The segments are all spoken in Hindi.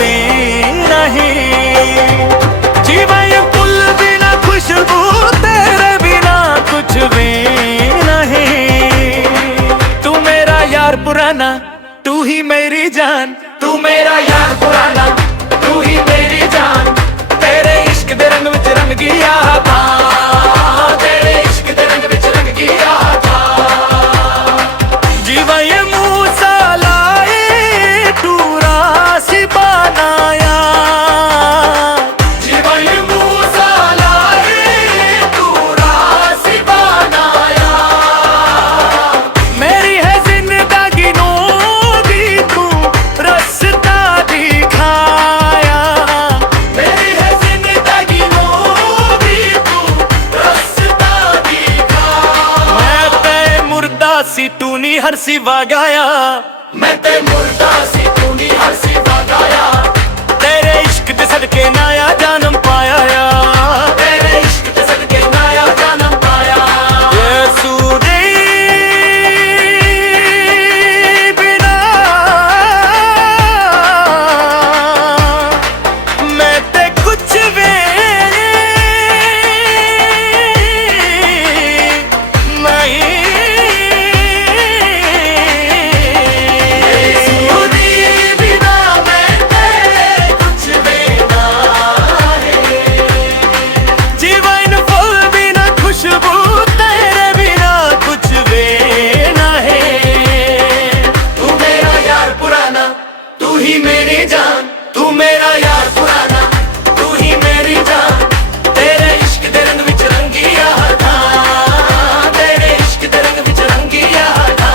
वे नहीं। जीवन पुल बिना खुशबू तेरे बिना कुछ भी नहीं। तू मेरा यार पुराना, तू ही मेरी जान, तू मेरा यार पुराना, तू ही मेरी जान। तेरे इश्क दे रंग विच रंग गया था, तेरे इश्क दे रंग विच रंग गया था। जीवा ये मूसा लाए तू रासी बनाया, जीवा ये मूसा लाए तू रासी बनाया। मेरी है जिंदगी नो भी तू रास्ता दिखाया, मेरी है जिंदगी नो भी तू रास्ता दिखाया। मैं ते मुर्दा सी तू नी हरसी वगाया, मैं ते मुर्दा सी तू नी हरसी वगाया। तेरे इश्क दे सदके नया जन्म पाया, तेरे इश्क दे सदके नया जन्म पाया। यीशु दे बिना मैं ते कुछ भी नहीं। तू ही मेरी जान, तू मेरा यार पुराना, तू ही मेरी जान। तेरे इश्क दे रंग विच रंगिया था, तेरे इश्क दे रंग विच रंगिया था।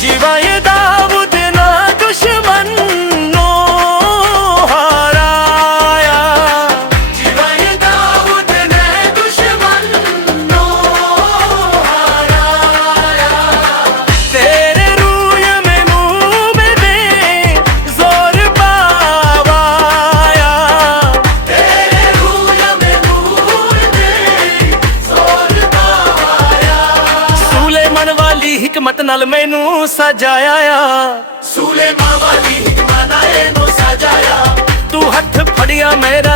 जीवा ये दाऊद ना दुश्मन नो हराया, जीवा ये दाऊद ने दुश्मन नो हराया। तेरे हिकमत नाल मैनू सजाया, सुलेमान वाली हिकमत नाल मैनू सजाया। तू हथ फड़िया मेरा